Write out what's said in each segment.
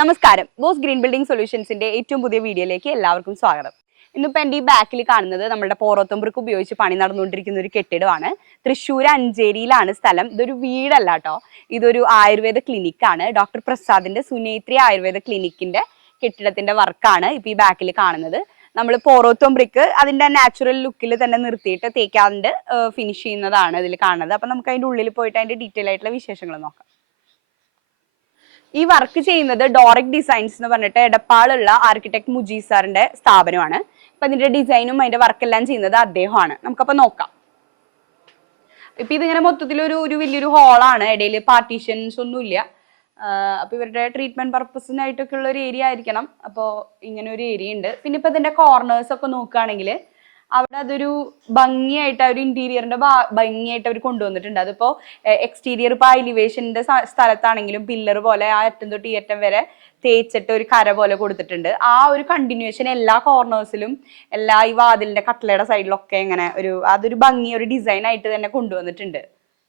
നമസ്കാരം. Boss green building സൊല്യൂഷൻസിന്റെ ഏറ്റവും പുതിയ വീഡിയോയിലേക്ക് എല്ലാവർക്കും സ്വാഗതം. ഇന്നിപ്പോ എന്റെ ഈ ബാക്കിൽ കാണുന്നത് നമ്മുടെ പോറോത്തുംബ്രിക്ക് ഉപയോഗിച്ച് പണി നടന്നുകൊണ്ടിരിക്കുന്ന ഒരു കെട്ടിടമാണ്. തൃശ്ശൂർ അഞ്ചേരിയിലാണ് സ്ഥലം. ഇതൊരു വീടല്ല കേട്ടോ ഇതൊരു ആയുർവേദ ക്ലിനിക്കാണ് ഡോക്ടർ പ്രസാദിന്റെ സുനേത്രി ആയുർവേദ ക്ലിനിക്കിന്റെ കെട്ടിടത്തിന്റെ വർക്കാണ് ഇപ്പൊ ഈ ബാക്കിൽ കാണുന്നത്. നമ്മൾ പോറോത്തോം ബ്രിക്ക് അതിന്റെ നാച്ചുറൽ ലുക്കിൽ തന്നെ നിർത്തിയിട്ട് തേക്കാണ്ട് ഫിനിഷ് ചെയ്യുന്നതാണ് ഇതിൽ കാണുന്നത്. അപ്പൊ നമുക്ക് അതിന്റെ ഉള്ളിൽ പോയിട്ട് അതിന്റെ ഡീറ്റെയിൽ ആയിട്ടുള്ള വിശേഷങ്ങൾ നോക്കാം. ഈ വർക്ക് ചെയ്യുന്നത് ഡോറിക് ഡിസൈൻസ് എന്ന് പറഞ്ഞിട്ട് എടപ്പാളുള്ള ആർക്കിടെക്ട് മുജീബ് സാറിന്റെ സ്ഥാപനമാണ്. അപ്പൊ ഇതിന്റെ ഡിസൈനും അതിന്റെ വർക്കെല്ലാം ചെയ്യുന്നത് അദ്ദേഹമാണ്. നമുക്കപ്പോ നോക്കാം. ഇപ്പൊ ഇതിങ്ങനെ മൊത്തത്തിൽ ഒരു ഒരു വലിയൊരു ഹാളാണ് ഇടയിൽ പാർട്ടീഷൻസ് ഒന്നുമില്ല. അപ്പൊ ഇവരുടെ ട്രീറ്റ്മെന്റ് പർപ്പസിനായിട്ടൊക്കെ ഉള്ള ഒരു ഏരിയ ആയിരിക്കണം. അപ്പോൾ ഇങ്ങനെ ഒരു ഏരിയ ഉണ്ട്. പിന്നെ ഇപ്പൊ ഇതിന്റെ കോർണേഴ്സ് ഒക്കെ നോക്കുകയാണെങ്കിൽ അവിടെ അതൊരു ഭംഗിയായിട്ട് ആ ഒരു ഇന്റീരിയറിന്റെ ഭംഗിയായിട്ട് അവർ കൊണ്ടുവന്നിട്ടുണ്ട്. അതിപ്പോ എക്സ്റ്റീരിയർ ഇപ്പൊ എലിവേഷന്റെ സ്ഥലത്താണെങ്കിലും പില്ലർ പോലെ ആ അറ്റം തൊട്ട് ഈ അറ്റം വരെ തേച്ചിട്ട് ഒരു കര പോലെ കൊടുത്തിട്ടുണ്ട്. ആ ഒരു കണ്ടിന്യൂഷൻ എല്ലാ കോർണേഴ്സിലും എല്ലാ ഈ വാതിലിന്റെ കട്ടലയുടെ സൈഡിലൊക്കെ ഇങ്ങനെ ഒരു അതൊരു ഭംഗി ഒരു ഡിസൈൻ ആയിട്ട് തന്നെ കൊണ്ടുവന്നിട്ടുണ്ട്.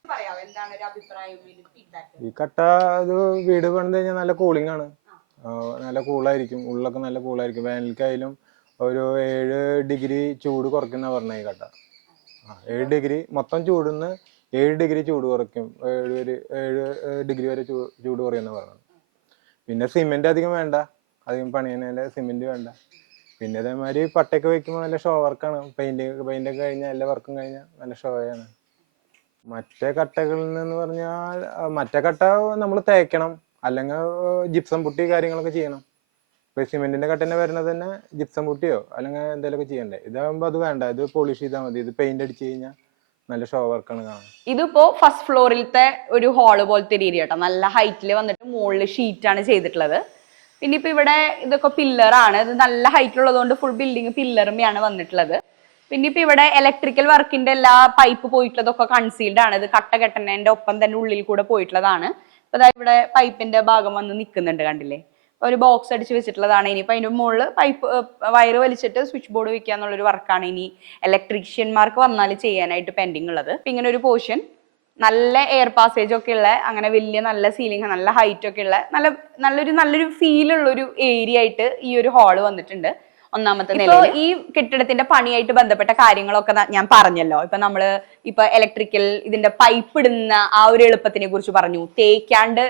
പറയാമോ എന്താണ് ഒരു അഭിപ്രായം ഫീഡ്ബാക്ക് ഈ കട്ട ഇത് വീട് പണിത് കഴിഞ്ഞാൽ നല്ല കൂളിംഗ് ആണ്. നല്ല കൂളായിരിക്കും ഉള്ളൊക്കെ നല്ല കൂളായിരിക്കും വേനൽക്കായാലും ഒരു ഏഴ് ഡിഗ്രി ചൂട് കുറയ്ക്കുന്ന പറഞ്ഞ ഈ കട്ട ഏഴ് ഡിഗ്രി മൊത്തം ചൂടുന്ന് ഏഴ് ഡിഗ്രി ചൂട് കുറയ്ക്കും. ഏഴ് വരെ ഏഴ് ഡിഗ്രി വരെ ചൂട് കുറയുന്ന പറഞ്ഞത്. പിന്നെ സിമെന്റ് അധികം വേണ്ട. അധികം പണിയുന്നതിന്റെ സിമെന്റ് വേണ്ട. പിന്നെ അതേമാതിരി പട്ടയൊക്കെ വെക്കുമ്പോൾ നല്ല ഷോ വർക്കാണ് പെയിന്റ് പെയിന്റ് ഒക്കെ കഴിഞ്ഞാൽ എല്ലാ വർക്കും കഴിഞ്ഞാൽ നല്ല ഷോയാണ് മറ്റേ കട്ടകളിൽ നിന്ന് പറഞ്ഞാൽ മറ്റേ കട്ട നമ്മൾ തേക്കണം. അല്ലെങ്കിൽ ജിപ്സം പുട്ടി കാര്യങ്ങളൊക്കെ ചെയ്യണം. ഇപ്പൊ സിമെന്റിന്റെ കട്ടന്നെ വരുന്നത് തന്നെ ജിപ്സം പുട്ടിയോ അല്ലെങ്കിൽ എന്തെങ്കിലുമൊക്കെ ചെയ്യണ്ടേ? ഇതാകുമ്പോ അത് വേണ്ട. ഇത് പോളിഷ് ചെയ്താൽ മതി. ഇത് പെയിന്റ് അടിച്ചു കഴിഞ്ഞാൽ നല്ല ഷോ വർക്കാണ് കാണാൻ. ഇതിപ്പോ ഫസ്റ്റ് ഫ്ലോറിലത്തെ ഒരു ഹാൾ പോലത്തെ രീതി കേട്ടോ നല്ല ഹൈറ്റിൽ വന്നിട്ട് മുകളിൽ ആണ് ചെയ്തിട്ടുള്ളത്. പിന്നെ ഇപ്പൊ ഇവിടെ ഇതൊക്കെ പില്ലറാണ് ഇത് നല്ല ഹൈറ്റ് ഉള്ളതുകൊണ്ട് ഫുൾ ബിൽഡിംഗ് പില്ലറുമെയാണ് വന്നിട്ടുള്ളത്. പിന്നെ ഇപ്പൊ ഇവിടെ ഇലക്ട്രിക്കൽ വർക്കിന്റെ എല്ലാ പൈപ്പ് പോയിട്ടുള്ളതൊക്കെ കൺസീൽഡ് ആണ്. ഇത് കട്ട കെട്ടണേന്റെ ഒപ്പം തന്നെ ഉള്ളിൽ കൂടെ പോയിട്ടുള്ളതാണ്. ഇപ്പൊ ഇവിടെ പൈപ്പിന്റെ ഭാഗം വന്ന് നിൽക്കുന്നുണ്ട് കണ്ടില്ലേ? ഒരു ബോക്സ് അടിച്ച് വെച്ചിട്ടുള്ളതാണ് ഇനി. ഇപ്പം അതിന്റെ മുകളിൽ പൈപ്പ് വയറ് വലിച്ചിട്ട് സ്വിച്ച് ബോർഡ് വെക്കുക എന്നുള്ളൊരു വർക്കാണ് ഇനി ഇലക്ട്രീഷ്യന്മാർക്ക് വന്നാൽ ചെയ്യാനായിട്ട് പെൻഡിങ് ഉള്ളത്. ഇപ്പം ഇങ്ങനെ ഒരു പോർഷൻ നല്ല എയർ പാസേജ് ഒക്കെ ഉള്ള അങ്ങനെ വലിയ നല്ല സീലിംഗ് നല്ല ഹൈറ്റ് ഒക്കെ ഉള്ള നല്ല നല്ലൊരു നല്ലൊരു ഫീൽ ഉള്ള ഒരു ഏരിയ ആയിട്ട് ഈ ഒരു ഹാൾ വന്നിട്ടുണ്ട് ഒന്നാമത്തെ നില ഈ കെട്ടിടത്തിന്റെ പണിയായിട്ട് ബന്ധപ്പെട്ട കാര്യങ്ങളൊക്കെ ഞാൻ പറഞ്ഞല്ലോ. ഇപ്പൊ നമ്മൾ ഇപ്പൊ ഇലക്ട്രിക്കൽ ഇതിന്റെ പൈപ്പ് ഇടുന്ന ആ ഒരു എളുപ്പത്തിനെ കുറിച്ച് പറഞ്ഞു. തേക്കാണ്ട്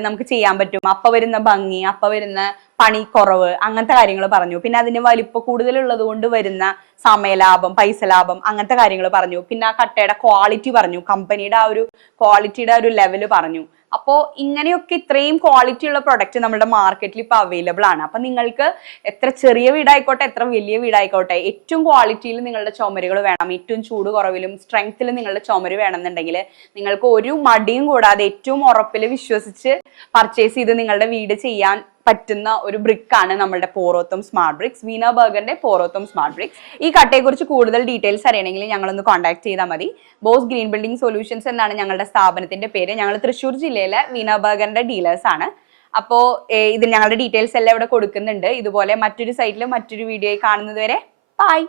നമുക്ക് ചെയ്യാൻ പറ്റും. അപ്പൊ വരുന്ന ഭംഗി അപ്പൊ വരുന്ന പണി കുറവ് അങ്ങനത്തെ കാര്യങ്ങൾ പറഞ്ഞു. പിന്നെ അതിന് വലിപ്പം കൂടുതലുള്ളത് കൊണ്ട് വരുന്ന സമയലാഭം പൈസ ലാഭം അങ്ങനത്തെ കാര്യങ്ങൾ പറഞ്ഞു. പിന്നെ ആ കട്ടയുടെ ക്വാളിറ്റി പറഞ്ഞു. കമ്പനിയുടെ ആ ഒരു ക്വാളിറ്റിയുടെ ഒരു ലെവൽ പറഞ്ഞു. അപ്പോൾ ഇങ്ങനെയൊക്കെ ഇത്രയും ക്വാളിറ്റി ഉള്ള പ്രൊഡക്റ്റ് നമ്മുടെ മാർക്കറ്റിൽ ഇപ്പോൾ അവൈലബിൾ ആണ്. അപ്പം നിങ്ങൾക്ക് എത്ര ചെറിയ വീടായിക്കോട്ടെ എത്ര വലിയ വീടായിക്കോട്ടെ ഏറ്റവും ക്വാളിറ്റിയിൽ നിങ്ങളുടെ ചുമരുകൾ വേണം. ഏറ്റവും ചൂട് കുറവിലും സ്ട്രെങ്ത്തിൽ നിങ്ങളുടെ ചുമര് വേണമെന്നുണ്ടെങ്കിൽ നിങ്ങൾക്ക് ഒരു മടിയും കൂടാതെ ഏറ്റവും ഉറപ്പിൽ വിശ്വസിച്ച് പർച്ചേസ് ചെയ്ത് നിങ്ങളുടെ വീട് ചെയ്യാൻ പറ്റുന്ന ഒരു ബ്രിക്കാണ് നമ്മുടെ പോറോത്തം സ്മാർട്ട് ബ്രിക്സ് വീന ബർഗറിന്റെ പോറോത്തം സ്മാർട്ട് ബ്രിക്സ് ഈ കട്ടയെ കുറിച്ച് കൂടുതൽ ഡീറ്റെയിൽസ് അറിയണമെങ്കിൽ ഞങ്ങളൊന്ന് കോൺടാക്ട് ചെയ്താൽ മതി. ബോസ് ഗ്രീൻ ബിൽഡിംഗ് സൊല്യൂഷൻസ് എന്നാണ് ഞങ്ങളുടെ സ്ഥാപനത്തിന്റെ പേര്. ഞങ്ങൾ തൃശ്ശൂർ ജില്ലയിലെ വീന ബർഗറിന്റെ ഡീലേഴ്സ് ആണ്. അപ്പോൾ ഇത് ഞങ്ങളുടെ ഡീറ്റെയിൽസ് എല്ലാം ഇവിടെ കൊടുക്കുന്നുണ്ട്. ഇതുപോലെ മറ്റൊരു സൈറ്റിൽ മറ്റൊരു വീഡിയോയിൽ കാണുന്നത് വരെ. ബൈ